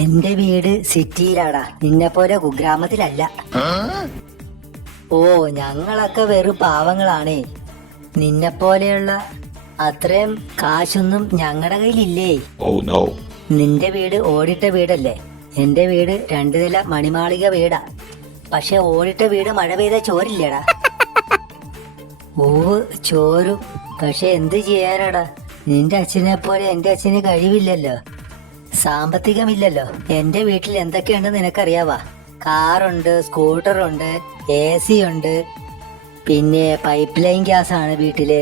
എന്റെ വീട് സിറ്റിയിലാടാ, നിന്നെ പോലെ കുഗ്രാമത്തിലല്ല. ഓ, ഞങ്ങളൊക്കെ വെറും പാവങ്ങളാണേ. നിന്നെ പോലെയുള്ള അത്രയും കാശൊന്നും ഞങ്ങളുടെ കയ്യിലില്ലേ. നിന്റെ വീട് ഓടിട്ട വീടല്ലേ, എന്റെ വീട് 2 നില മണിമാളിക വീടാ. പക്ഷെ ഓടിട്ട വീട് മഴ പെയ്ത ചോരില്ലേടാ. ഓവ് ചോരും, പക്ഷെ എന്ത് ചെയ്യാനാടാ, നിന്റെ അച്ഛനെ പോലെ എന്റെ അച്ഛന് കഴിവില്ലല്ലോ, സാമ്പത്തികമില്ലല്ലോ. എന്റെ വീട്ടിൽ എന്തൊക്കെയുണ്ടെന്ന് നിനക്കറിയാവാ? കാറുണ്ട്, സ്കൂട്ടറുണ്ട്, AC ഉണ്ട്, പിന്നെ പൈപ്പ് ലൈൻ ഗ്യാസ് ആണ് വീട്ടില്,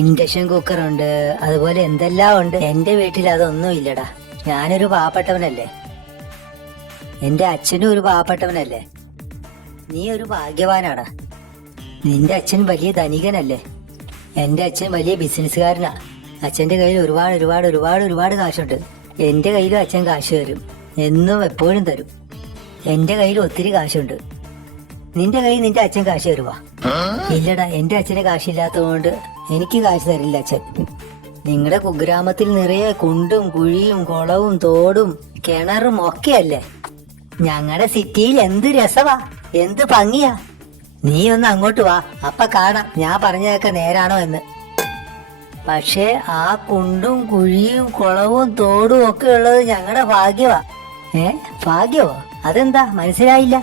ഇൻഡക്ഷൻ കുക്കറുണ്ട്, അതുപോലെ എന്തെല്ലാം ഉണ്ട്. എന്റെ വീട്ടിൽ അതൊന്നും ഇല്ലടാ. ഞാനൊരു പാവപ്പെട്ടവനല്ലേ, എന്റെ അച്ഛനും ഒരു പാവപ്പെട്ടവനല്ലേ. നീ ഒരു ഭാഗ്യവാനാടാ. നിന്റെ അച്ഛൻ വലിയ ധനികനല്ലേ, എന്റെ അച്ഛൻ വലിയ ബിസിനസ്സുകാരനാ. അച്ഛന്റെ കയ്യിൽ ഒരുപാട് ഒരുപാട് ഒരുപാട് ഒരുപാട് കാശുണ്ട്. എന്റെ കയ്യിലും അച്ഛൻ കാശ് തരും, എന്നും എപ്പോഴും തരും. എന്റെ കയ്യിൽ ഒത്തിരി കാശുണ്ട്. നിന്റെ കയ്യിൽ നിന്റെ അച്ഛൻ കാശ് തരുവാ? ഇല്ലടാ, എന്റെ അച്ഛന് കാശില്ലാത്തതുകൊണ്ട് എനിക്ക് കാശ് തരില്ല അച്ഛൻ. നിങ്ങളുടെ കുഗ്രാമത്തിൽ നിറയെ കുണ്ടും കുഴിയും കുളവും തോടും കിണറും ഒക്കെ അല്ലേ. ഞങ്ങളുടെ സിറ്റിയിൽ എന്ത് രസവാ, എന്ത് ഭംഗിയാ. നീ ഒന്ന് അങ്ങോട്ട് വാ, അപ്പൊ കാണാം ഞാൻ പറഞ്ഞതൊക്കെ നേരാണോ എന്ന്. പക്ഷേ ആ കുണ്ടും കുഴിയും കുളവും തോടും ഒക്കെ ഉള്ളത് ഞങ്ങളുടെ ഭാഗ്യവാ. ഭാഗ്യമോ? അതെന്താ മനസ്സിലായില്ല?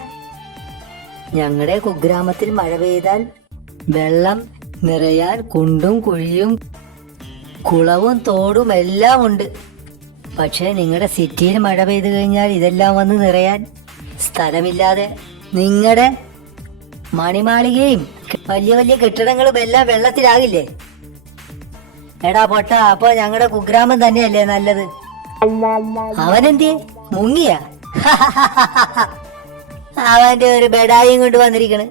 ഞങ്ങളുടെ കുഗ്രാമത്തിൽ മഴ പെയ്താൽ വെള്ളം നിറയാൻ കുണ്ടും കുഴിയും കുളവും തോടും എല്ലാം ഉണ്ട്. പക്ഷേ നിങ്ങളുടെ സിറ്റിയിൽ മഴ പെയ്തു കഴിഞ്ഞാൽ ഇതെല്ലാം വന്ന് നിറയാൻ സ്ഥലമില്ലാതെ നിങ്ങളുടെ മണിമാളികയും വലിയ വലിയ കെട്ടിടങ്ങളും എല്ലാം വെള്ളത്തിലാകില്ലേ. എടാ പൊട്ട, അപ്പൊ ഞങ്ങളുടെ കുഗ്രാമം തന്നെയല്ലേ നല്ലത്. അവനെന്തിയെ മുങ്ങിയ? അവന്റെ ഒരു ബെഡായും കൊണ്ട് വന്നിരിക്കണ്.